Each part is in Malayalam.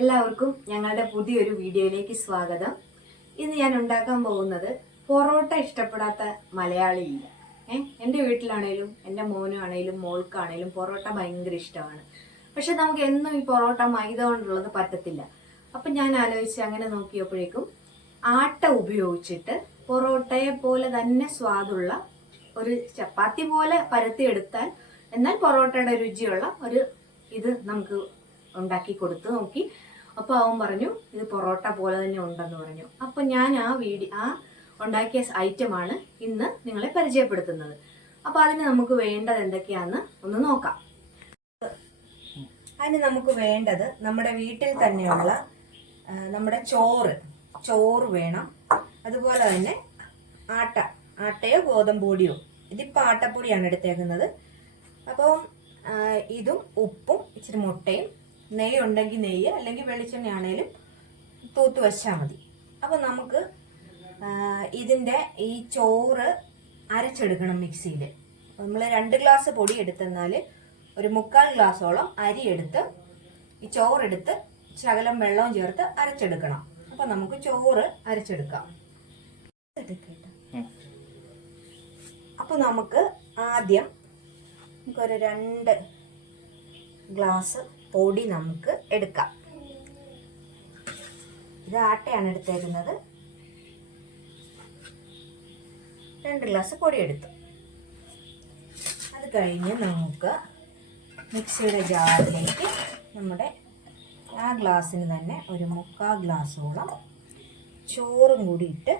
എല്ലാവർക്കും ഞങ്ങളുടെ പുതിയൊരു വീഡിയോയിലേക്ക് സ്വാഗതം. ഇന്ന് ഞാൻ ഉണ്ടാക്കാൻ പോകുന്നത് പൊറോട്ട ഇഷ്ടപ്പെടാത്ത മലയാളിയില്ല. എൻ്റെ വീട്ടിലാണേലും എൻ്റെ മോനാണേലും മോൾക്കാണേലും പൊറോട്ട ഭയങ്കര ഇഷ്ടമാണ്. പക്ഷെ നമുക്ക് എന്നും ഈ പൊറോട്ട മൈദ കൊണ്ടുള്ളത് പറ്റത്തില്ല. അപ്പം ഞാൻ ആലോചിച്ച് അങ്ങനെ നോക്കിയപ്പോഴേക്കും ആട്ട ഉപയോഗിച്ചിട്ട് പൊറോട്ടയെ പോലെ തന്നെ സ്വാദുള്ള ഒരു ചപ്പാത്തി പോലെ പരത്തിയെടുത്താൽ എന്നാൽ പൊറോട്ടയുടെ രുചിയുള്ള ഒരു ഇത് നമുക്ക് ഉണ്ടാക്കി കൊടുത്തു നോക്കി. അപ്പോൾ അവൻ പറഞ്ഞു ഇത് പൊറോട്ട പോലെ തന്നെ ഉണ്ടെന്ന് പറഞ്ഞു. അപ്പോൾ ഞാൻ ആ ഉണ്ടാക്കിയ ഐറ്റമാണ് ഇന്ന് നിങ്ങളെ പരിചയപ്പെടുത്തുന്നത്. അപ്പോൾ അതിന് നമുക്ക് വേണ്ടത് എന്തൊക്കെയാണെന്ന് ഒന്ന് നോക്കാം. അതിന് നമുക്ക് വേണ്ടത് നമ്മുടെ വീട്ടിൽ തന്നെയുള്ള നമ്മുടെ ചോറ് വേണം. അതുപോലെ തന്നെ ആട്ടയോ ഗോതമ്പൊടിയോ, ഇതിപ്പോൾ ആട്ടപ്പൊടിയാണ് എടുത്തേക്കുന്നത്. അപ്പം ഇതും ഉപ്പും ഇച്ചിരി മുട്ടയും, നെയ്യ് ഉണ്ടെങ്കിൽ നെയ്യ്, അല്ലെങ്കിൽ വെളിച്ചെണ്ണ ആണേലും തൂത്ത് വെച്ചാൽ മതി. അപ്പം നമുക്ക് ഇതിൻ്റെ ഈ ചോറ് അരച്ചെടുക്കണം മിക്സിയിൽ. നമ്മൾ 2 ഗ്ലാസ് പൊടി എടുത്തെന്നാൽ ഒരു 3/4 ഗ്ലാസോളം അരി എടുത്ത് ഈ ചോറെടുത്ത് ശകലം വെള്ളവും ചേർത്ത് അരച്ചെടുക്കണം. അപ്പം നമുക്ക് ചോറ് അരച്ചെടുക്കാം. അപ്പം നമുക്ക് ആദ്യം നമുക്കൊരു 2 ഗ്ലാസ് പൊടി നമുക്ക് എടുക്കാം. ഇത് ആട്ടയാണ് എടുത്തേക്കുന്നത്. 2 ഗ്ലാസ് പൊടി എടുത്തു. അത് കഴിഞ്ഞ് നമുക്ക് മിക്സിയുടെ ജാറിലേക്ക് നമ്മുടെ ആ ഗ്ലാസ്സിന് തന്നെ ഒരു 3/4 ഗ്ലാസോളം ചോറും കൂടി ഇട്ട്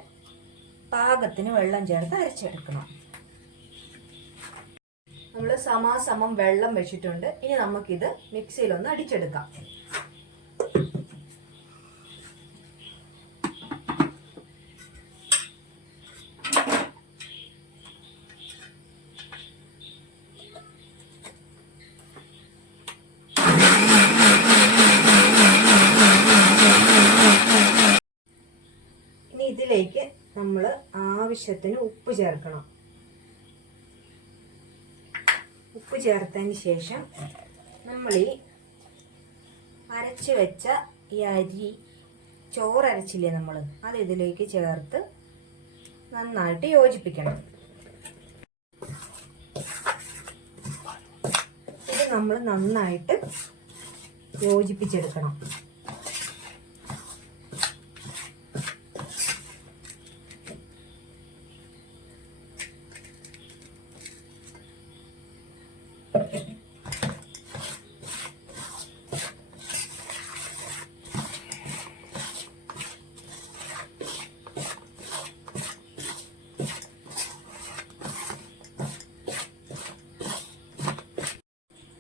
പാകത്തിന് വെള്ളം ചേർത്ത് അരച്ചെടുക്കണം. നമ്മൾ സമാസമം വെള്ളം വെച്ചിട്ടുണ്ട്. ഇനി നമുക്കിത് മിക്സിയിലൊന്ന് അടിച്ചെടുക്കാം. ഇനി ഇതിലേക്ക് നമ്മൾ ആവശ്യത്തിന് ഉപ്പ് ചേർക്കണം. ഉപ്പ് ചേർത്തതിന് ശേഷം നമ്മൾ ഈ അരച്ച് വെച്ച ഈ ചോറരച്ചില്ലേ നമ്മൾ, അത് ഇതിലേക്ക് ചേർത്ത് നന്നായിട്ട് യോജിപ്പിക്കണം. ഇത് നമ്മൾ നന്നായിട്ട് യോജിപ്പിച്ചെടുക്കണം.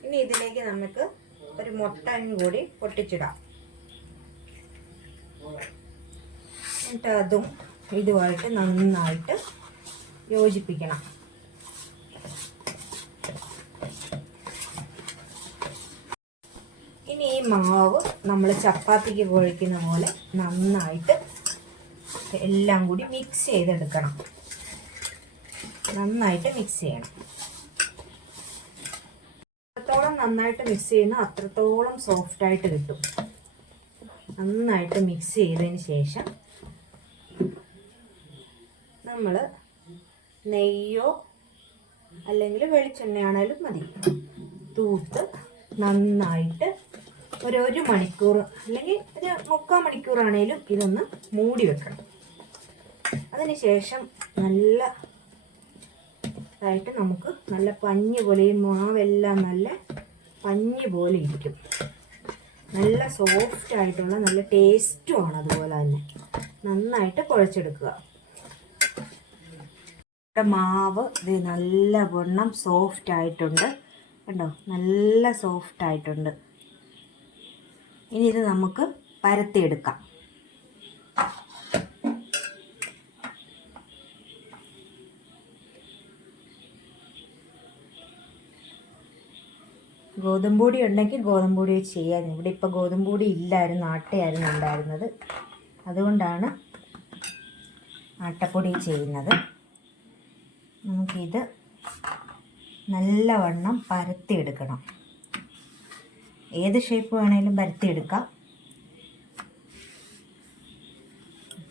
ഇനി ഇതിലേക്ക് നമുക്ക് ഒരു മുട്ടയും കൂടി പൊട്ടിച്ചിടാം. എന്നിട്ട് അതും ഇതുമായിട്ട് നന്നായിട്ട് യോജിപ്പിക്കണം. ഇനി ഈ മാവ് നമ്മൾ ചപ്പാത്തിക്ക് കുഴയ്ക്കുന്ന പോലെ നന്നായിട്ട് എല്ലാം കൂടി മിക്സ് ചെയ്തെടുക്കണം. നന്നായിട്ട് മിക്സ് ചെയ്യണം. നന്നായിട്ട് മിക്സ് ചെയ്യുന്ന അത്രത്തോളം സോഫ്റ്റ് ആയിട്ട് കിട്ടും. നന്നായിട്ട് മിക്സ് ചെയ്തതിന് ശേഷം നമ്മൾ നെയ്യോ അല്ലെങ്കിൽ വെളിച്ചെണ്ണയാണേലും മതി തൂത്ത് നന്നായിട്ട് ഒരു മണിക്കൂർ അല്ലെങ്കിൽ ഒരു 3/4 മണിക്കൂറാണേലും ഇതൊന്ന് മൂടി വെക്കണം. അതിനുശേഷം നല്ലതായിട്ട് നമുക്ക് നല്ല പഞ്ഞി പോലെ, ഈ മാവെല്ലാം നല്ല പഞ്ഞി പോലെ ഇരിക്കും. നല്ല സോഫ്റ്റ് ആയിട്ടുള്ള നല്ല ടേസ്റ്റുമാണ്. അതുപോലെ തന്നെ നന്നായിട്ട് കുഴച്ചെടുക്കുക. മാവ് ഇത് നല്ല വണ്ണം സോഫ്റ്റ് ആയിട്ടുണ്ട് കണ്ടോ, നല്ല സോഫ്റ്റ് ആയിട്ടുണ്ട്. ഇനി ഇത് നമുക്ക് പരത്തിയെടുക്കാം. ഗോതമ്പൊടി ഉണ്ടെങ്കിൽ ഗോതമ്പൊടി ചെയ്യാൻ. ഇവിടെ ഇപ്പോൾ ഗോതമ്പൊടി ഇല്ലായിരുന്നു, ആട്ടയായിരുന്നു ഉണ്ടായിരുന്നത്. അതുകൊണ്ടാണ് ആട്ടപ്പൊടി ചെയ്യുന്നത്. നമുക്കിത് നല്ലവണ്ണം പരത്തിയെടുക്കണം. ഏത് ഷേപ്പ് വേണേലും പരത്തിയെടുക്കാം.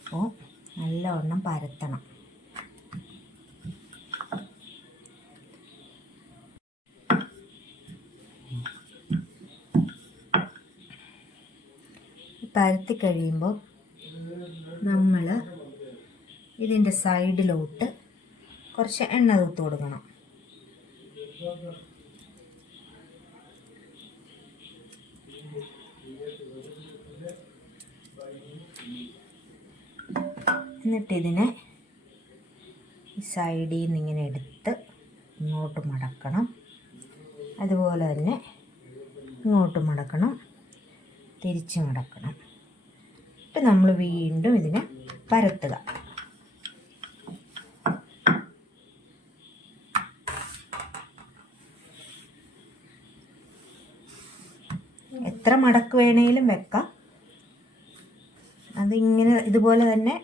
അപ്പോൾ നല്ലവണ്ണം പരത്തണം. പരത്തി കഴിയുമ്പോൾ നമ്മൾ ഇതിൻ്റെ സൈഡിലോട്ട് കുറച്ച് എണ്ണ തൂത്ത് കൊടുക്കണം. എന്നിട്ടിതിനെ സൈഡിൽ നിന്ന് ഇങ്ങനെ എടുത്ത് ഇങ്ങോട്ട് മടക്കണം. അതുപോലെ തന്നെ ഇങ്ങോട്ട് മടക്കണം, തിരിച്ച് മടക്കണം. എന്നിട്ട് നമ്മൾ വീണ്ടും ഇതിനെ പരത്തുക. എത്ര മടക്ക് വേണേലും വെക്കാം. അതിങ്ങനെ ഇതുപോലെ തന്നെ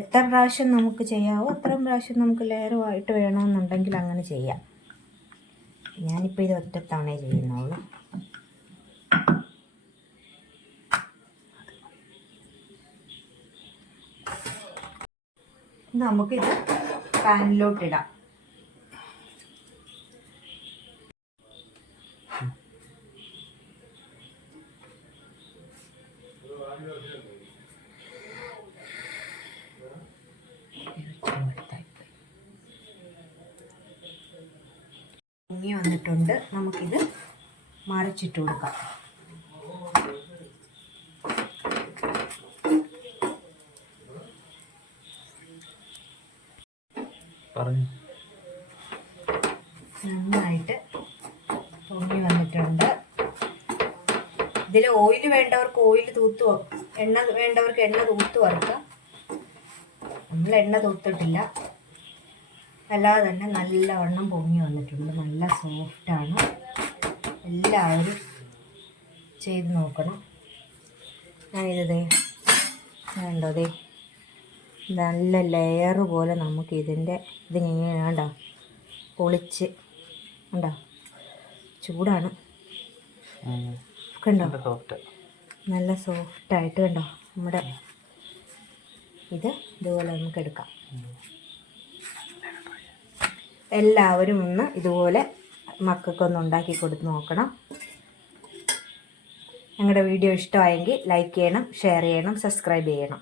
എത്ര പ്രാവശ്യം നമുക്ക് ചെയ്യാവോ അത്രയും പ്രാവശ്യം നമുക്ക് ലെയറുമായിട്ട് വേണമെന്നുണ്ടെങ്കിൽ അങ്ങനെ ചെയ്യാം. ഞാനിപ്പോൾ ഇത് ഒറ്റത്തവണേ ചെയ്യുന്നുള്ളൂ. നമുക്കിത് പാനിലോട്ടിടാം. പൊങ്ങി വന്നിട്ടുണ്ട്. നമുക്കിത് മറിച്ചിട്ട് കൊടുക്കാം. നന്നായിട്ട് പൊങ്ങി വന്നിട്ടുണ്ട്. ഇതിൽ ഓയിൽ വേണ്ടവർക്ക് ഓയിൽ തൂത്ത് വെക്കും, എണ്ണ വേണ്ടവർക്ക് എണ്ണ തൂത്ത് വറുക്കാം. നമ്മൾ എണ്ണ തൂത്തിട്ടില്ല. അല്ലാതെ തന്നെ നല്ലവണ്ണം പൊങ്ങി വന്നിട്ടുണ്ട്. നല്ല സോഫ്റ്റാണ്. എല്ലാവരും ചെയ്ത് നോക്കണം. ഞാനിതേ വേണ്ടോ ദേ നല്ല ലെയർ പോലെ നമുക്ക് ഇതിങ്ങനെ വേണ്ട പൊളിച്ച് ഉണ്ടോ, ചൂടാണ് കണ്ടോ, നല്ല സോഫ്റ്റായിട്ട് കണ്ടോ. നമ്മുടെ ഇതുപോലെ നമുക്ക് എടുക്കാം. എല്ലാവരും ഒന്ന് ഇതുപോലെ മക്കൾക്കൊന്ന് ഉണ്ടാക്കി കൊടുത്ത് നോക്കണം. ഞങ്ങളുടെ വീഡിയോ ഇഷ്ടമായെങ്കിൽ ലൈക്ക് ചെയ്യണം, ഷെയർ ചെയ്യണം, സബ്സ്ക്രൈബ് ചെയ്യണം.